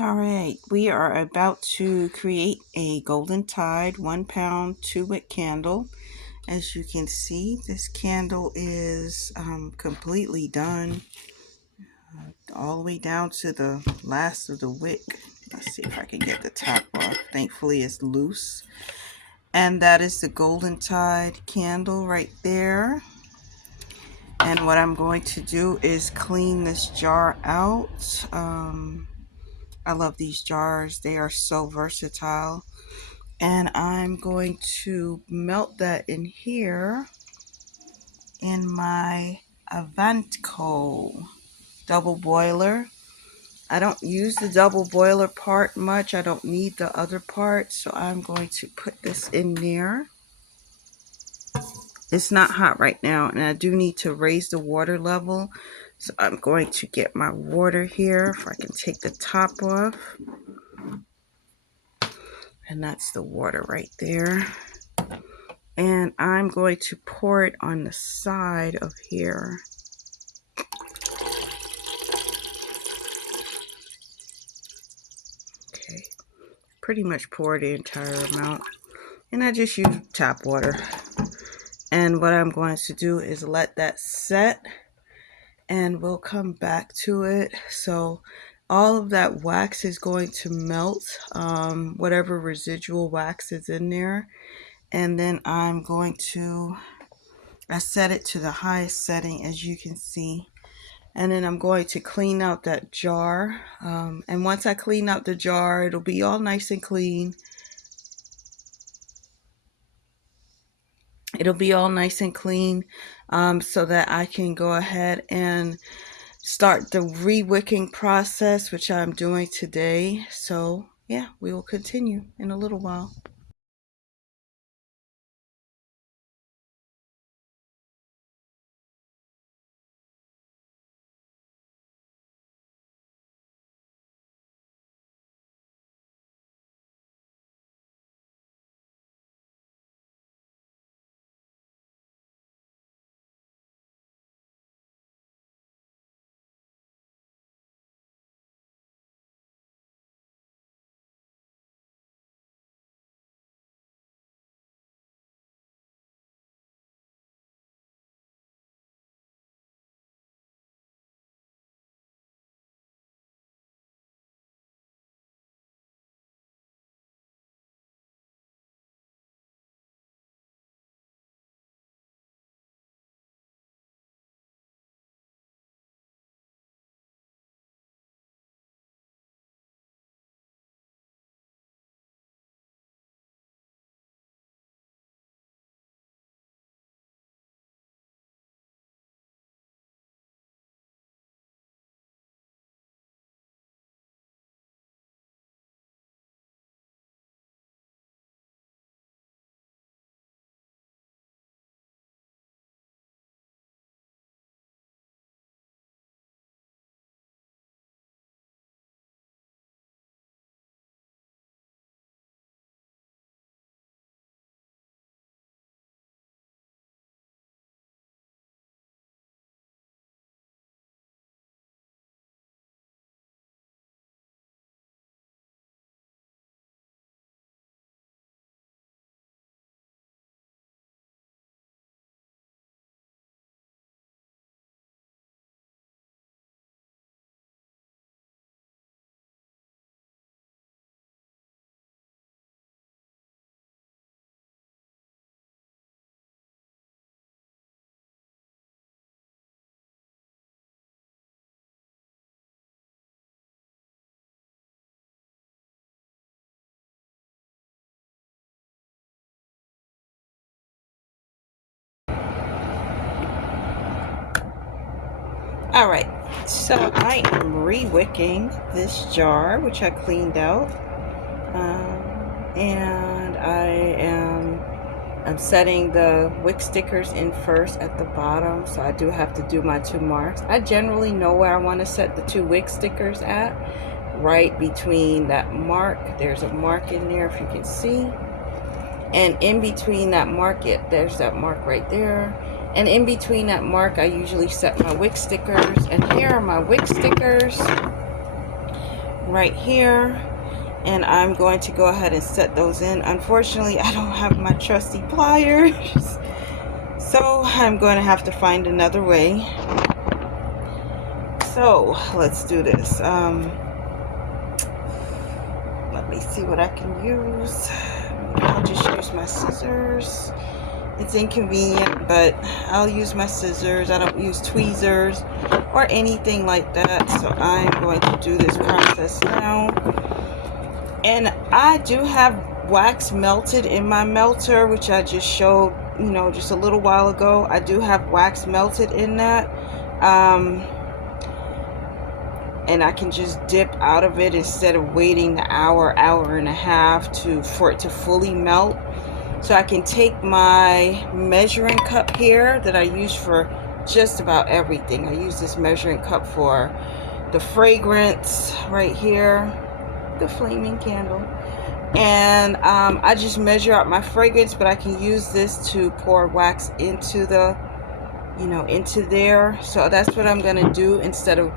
All right, we are about to create a golden tide 1 pound 2-wick candle. As you can see, this candle is completely done, all the way down to the last of the wick. Let's see if I can get the top off. Thankfully, it's loose. And that is the golden tide candle right there. And what I'm going to do is clean this jar out. I love these jars. They are so versatile. And I'm going to melt that in here in my Avantco double boiler. I don't use the double boiler part much. I don't need the other part, so I'm going to put this in there. It's not hot right now, and I do need to raise the water level. So I'm going to get my water here, if I can take the top off. And that's the water right there. And I'm going to pour it on the side of here. Okay, pretty much pour the entire amount. And I just use tap water. And what I'm going to do is let that set, and we'll come back to it. So all of that wax is going to melt, whatever residual wax is in there. And then I'm going to, I set it to the highest setting, as you can see. And then I'm going to clean out that jar. And once I clean out the jar, it'll be all nice and clean. It'll be all nice and clean, so that I can go ahead and start the rewicking process, which I'm doing today. So yeah, we will continue in a little while. All right, so I am rewicking this jar, which I cleaned out, and I'm setting the wick stickers in first at the bottom, so I do have to do my 2 marks. I generally know where I want to set the 2 wick stickers at, right between that mark. There's a mark in there, if you can see, and in between that mark, there's that mark right there. And in between that mark, I usually set my wick stickers. And here are my wick stickers right here, and I'm going to go ahead and set those in. Unfortunately, I don't have my trusty pliers, so I'm going to have to find another way. So let's do this. Let me see what I can use. I'll just use my scissors. It's inconvenient, but I'll use my scissors. I don't use tweezers or anything like that. So I'm going to do this process now. And I do have wax melted in my melter, which I just showed, you know, just a little while ago. I do have wax melted in that. And I can just dip out of it instead of waiting the hour and a half for it to fully melt. So I can take my measuring cup here that I use for just about everything. I use this measuring cup for the fragrance right here, the flaming candle. And I just measure out my fragrance, but I can use this to pour wax into the, you know, into there. So that's what I'm gonna do instead of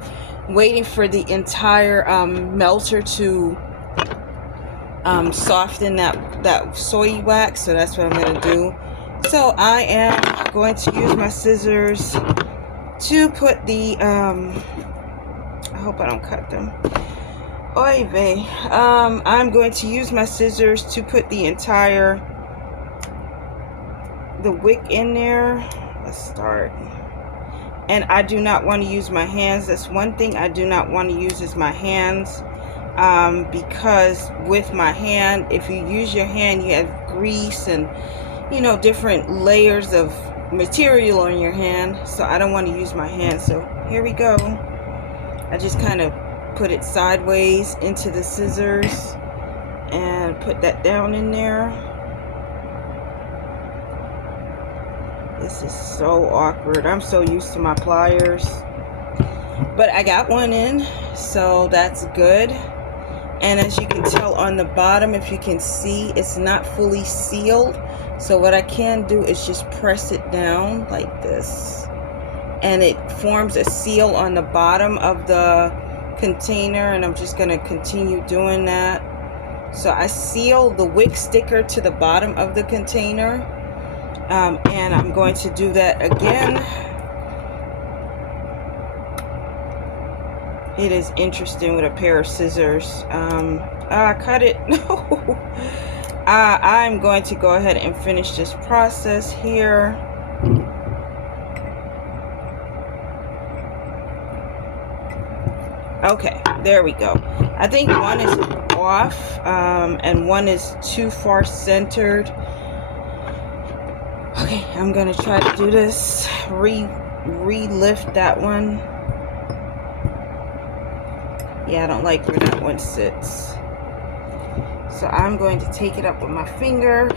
waiting for the entire melter to soften that soy wax. So that's what I'm going to do. So I am going to use my scissors to put the I hope I don't cut them. Oy vey. I'm going to use my scissors to put the entire wick in there. Let's start. And I do not want to use my hands. That's one thing I do not want to use is my hands. Because with my hand, if you use your hand, you have grease and, you know, different layers of material on your hand. So I don't want to use my hand. So here we go. I just kind of put it sideways into the scissors and put that down in there. This is so awkward. I'm so used to my pliers. But I got one in, so that's good. And as you can tell on the bottom, if you can see, it's not fully sealed. So what I can do is just press it down like this. And it forms a seal on the bottom of the container. And I'm just going to continue doing that. So I seal the wick sticker to the bottom of the container. And I'm going to do that again. It is interesting with a pair of scissors. Cut it. No. I'm going to go ahead and finish this process here. Okay, there we go. I think one is off and one is too far centered. Okay, I'm gonna try to do this. Re-lift that one. Yeah, I don't like where that one sits. So I'm going to take it up with my finger.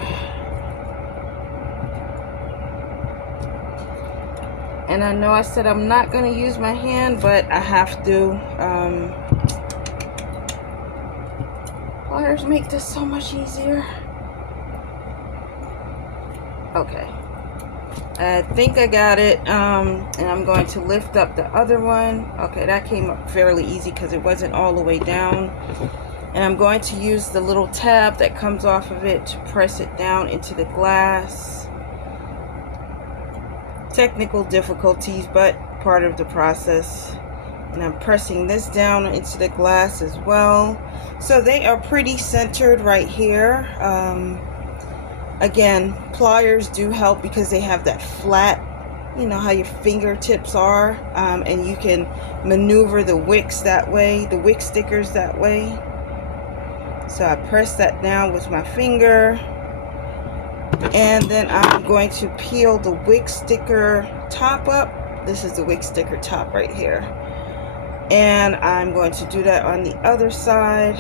And I know I said I'm not going to use my hand, but I have to. Pliers make this so much easier. Okay. I think I got it. And I'm going to lift up the other one. Okay, that came up fairly easy because it wasn't all the way down. And I'm going to use the little tab that comes off of it to press it down into the glass. Technical difficulties, but part of the process. And I'm pressing this down into the glass as well. So they are pretty centered right here. Again, pliers do help because they have that flat, you know how your fingertips are, and you can maneuver the wicks that way, the wick stickers that way. So I press that down with my finger, and then I'm going to peel the wick sticker top up. This is the wick sticker top right here, and I'm going to do that on the other side.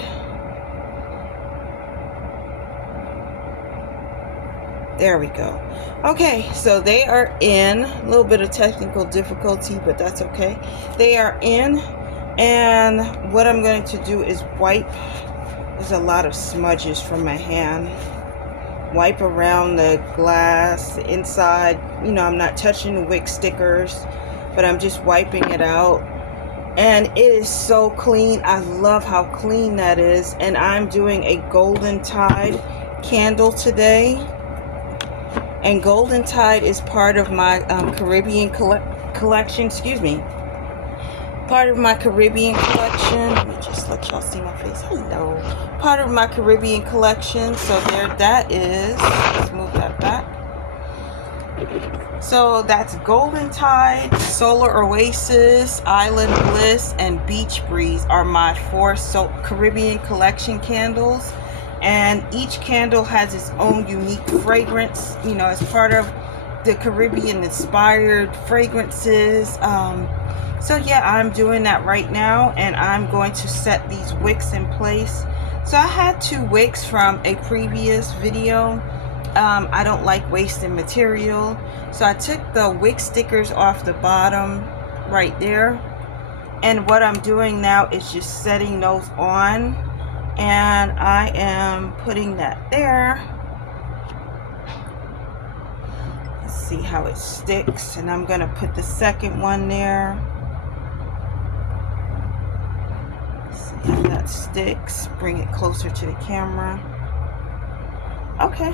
There we go. Okay, so they are in. A little bit of technical difficulty, but that's okay. They are in, and what I'm going to do is wipe. There's a lot of smudges from my hand. Wipe around the glass, the inside. You know, I'm not touching the wick stickers, but I'm just wiping it out. and it is so clean. I love how clean that is. And I'm doing a Golden Tide candle today, and Golden Tide is part of my Caribbean collection. Excuse me, part of my Caribbean collection. Let me just let y'all see my face. Hello. Part of my Caribbean collection. So there that is. Let's move that back. So that's Golden Tide, Solar Oasis, Island Bliss, and Beach Breeze are my 4 Caribbean collection candles. And each candle has its own unique fragrance, you know, as part of the Caribbean inspired fragrances. So yeah, I'm doing that right now, and I'm going to set these wicks in place. So I had 2 wicks from a previous video. I don't like wasting material, so I took the wick stickers off the bottom right there, and what I'm doing now is just setting those on, and I am putting that there. Let's see how it sticks, and I'm gonna put the second one there. See how that sticks. Bring it closer to the camera. Okay.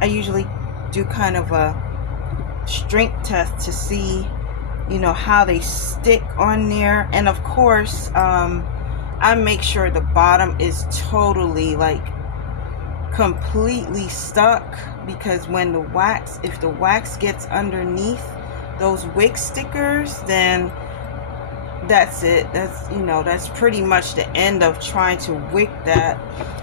I usually do kind of a strength test to see, you know, how they stick on there. And of course, I make sure the bottom is totally, like, completely stuck, because when the wax, if the wax gets underneath those wick stickers, then that's it. That's, you know, that's pretty much the end of trying to wick that.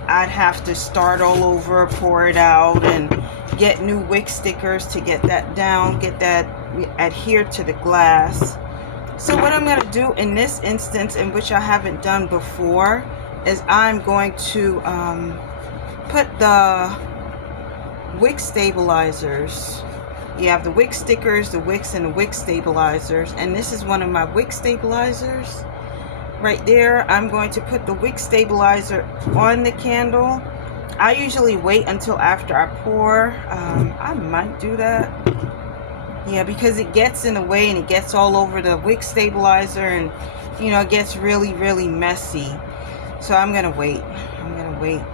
I'd have to start all over, pour it out, and get new wick stickers to get that down, get that adhered to the glass. So what I'm going to do in this instance, in which I haven't done before, is I'm going to put the wick stabilizers. You have the wick stickers, the wicks, and the wick stabilizers. And this is one of my wick stabilizers right there. I'm going to put the wick stabilizer on the candle. I usually wait until after I pour. I might do that. Yeah, because it gets in the way and it gets all over the wick stabilizer, and, you know, it gets really, really messy. So I'm going to wait.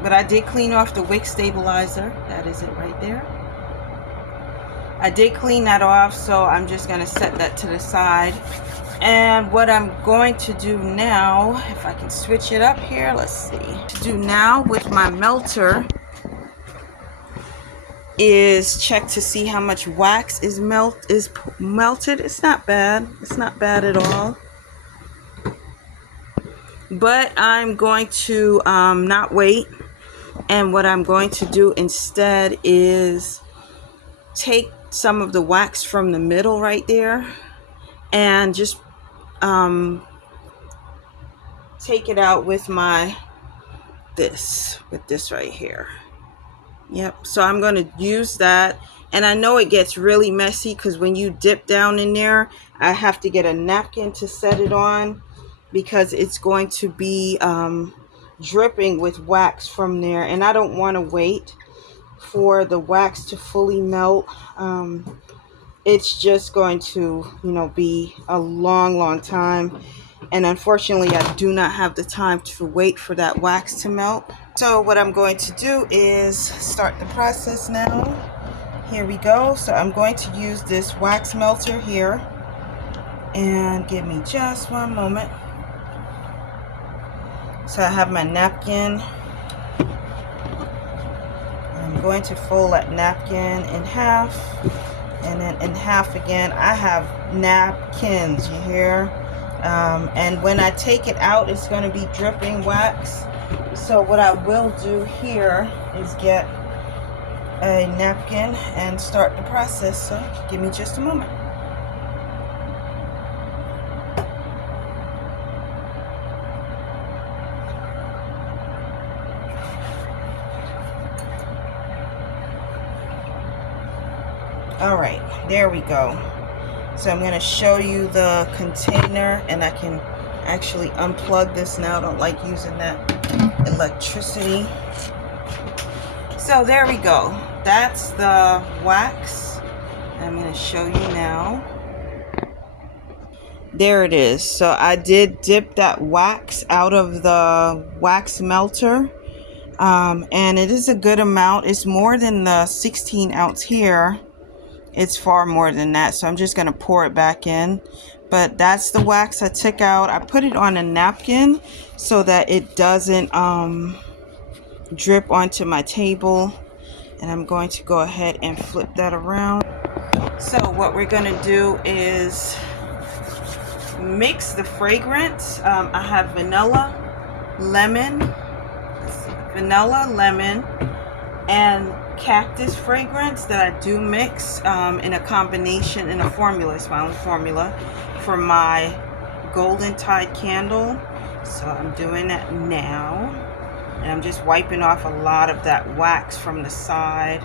But I did clean off the wick stabilizer. That is it right there. I did clean that off, so I'm just going to set that to the side. And what I'm going to do now, if I can switch it up here, let's see. To do now with my melter is check to see how much wax is melted. It's not bad. It's not bad at all. But I'm going to not wait. And what I'm going to do instead is take some of the wax from the middle right there and just take it out with this right here. Yep, so I'm going to use that, and I know it gets really messy because when you dip down in there, I have to get a napkin to set it on, because it's going to be dripping with wax from there, and I don't want to wait for the wax to fully melt. It's just going to, you know, be a long time, and unfortunately I do not have the time to wait for that wax to melt. So what I'm going to do is start the process now. Here we go. So I'm going to use this wax melter here, and give me just one moment. So I have my napkin. I'm going to fold that napkin in half, and then in half again. I have napkins, you hear? And when I take it out, it's going to be dripping wax. So what I will do here is get a napkin and start the process. So give me just a moment. All right, there we go. So I'm going to show you the container, and I can actually unplug this now. I don't like using that electricity. So there we go. That's the wax. I'm going to show you now. There it is. So I did dip that wax out of the wax melter. And it is a good amount. It's more than the 16 ounce here. It's far more than that. So I'm just going to pour it back in. But that's the wax I took out. I put it on a napkin so that it doesn't drip onto my table. And I'm going to go ahead and flip that around. So what we're going to do is mix the fragrance. I have vanilla, lemon, and cactus fragrance that I do mix in a combination, in a formula. It's my own formula for my golden tide candle. So I'm doing that now, and I'm just wiping off a lot of that wax from the side.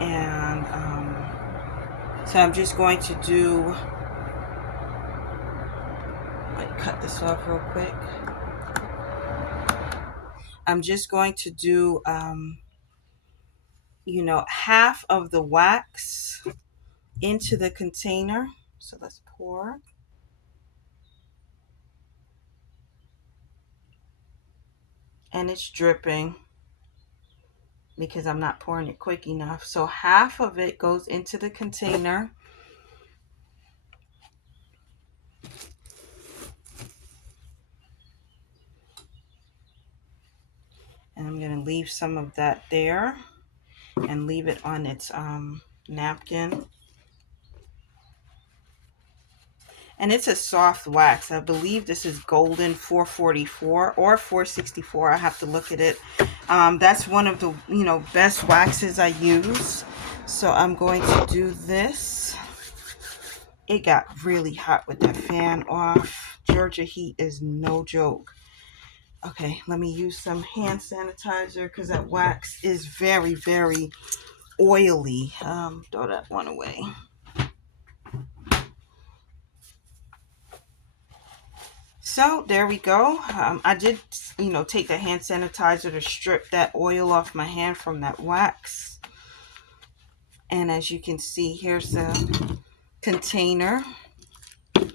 And so I'm just going to do, let me cut this off real quick. I'm just going to do you know, half of the wax into the container. So let's pour. And it's dripping because I'm not pouring it quick enough. So half of it goes into the container. And I'm going to leave some of that there and leave it on its napkin. And it's a soft wax. I believe this is golden 444 or 464. I have to look at it. That's one of the, you know, best waxes I use. So I'm going to do this. It got really hot with that fan off. Georgia heat is no joke. Okay, let me use some hand sanitizer because that wax is very, very oily. Throw that one away. So there we go. I did, you know, take the hand sanitizer to strip that oil off my hand from that wax. And as you can see, here's the container.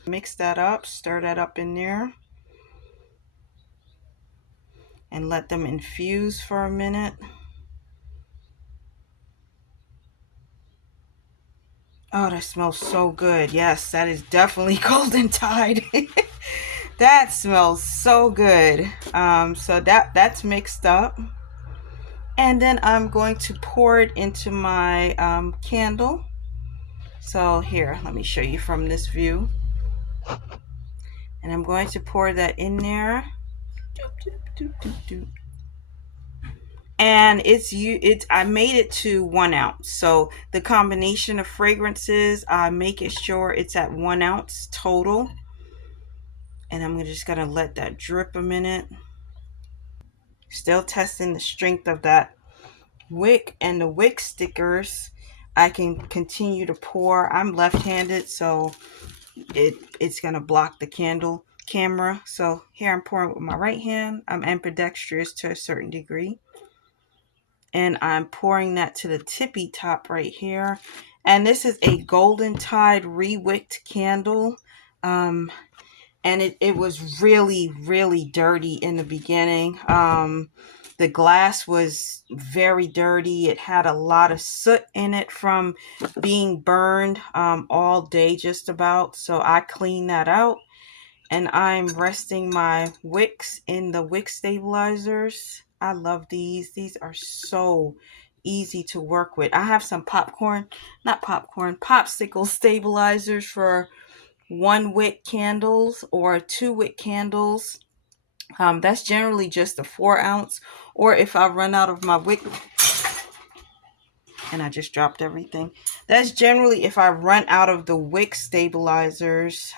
Mix that up, stir that up in there. And let them infuse for a minute. Oh, that smells so good. Yes, that is definitely golden tide. That smells so good. So that's mixed up. And then I'm going to pour it into my candle. So here, let me show you from this view. And I'm going to pour that in there. And I made it to 1 ounce. So the combination of fragrances, I make it sure it's at 1 ounce total. And I'm just gonna let that drip a minute. Still testing the strength of that wick and the wick stickers. I can continue to pour. I'm left-handed, so it's gonna block the camera. So here I'm pouring with my right hand. I'm ambidextrous to a certain degree. And I'm pouring that to the tippy top right here. And this is a Golden Tide Rewicked candle. And it was really, really dirty in the beginning. The glass was very dirty. It had a lot of soot in it from being burned all day just about. So I cleaned that out. And I'm resting my wicks in the wick stabilizers. I love these. These are so easy to work with. I have some popsicle stabilizers for 1 wick candles or 2 wick candles. That's generally just a 4 ounce. Or if I run out of my wick, and I just dropped everything. That's generally if I run out of the wick stabilizers.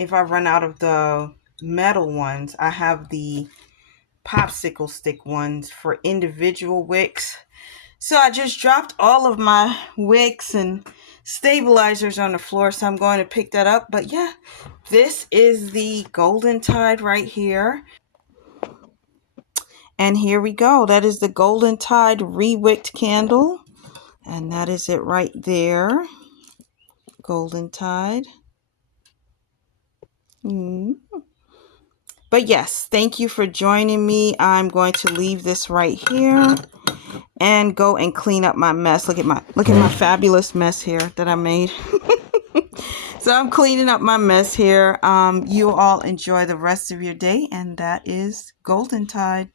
If I run out of the metal ones, I have the popsicle stick ones for individual wicks. So I just dropped all of my wicks and stabilizers on the floor, so I'm going to pick that up. But yeah, this is the Golden Tide right here. And here we go. That is the Golden Tide Rewicked candle. And that is it right there. golden tide. But yes, thank you for joining me. I'm going to leave this right here and go and clean up my mess. Look at my fabulous mess here that I made. So I'm cleaning up my mess here. You all enjoy the rest of your day, and that is golden tide.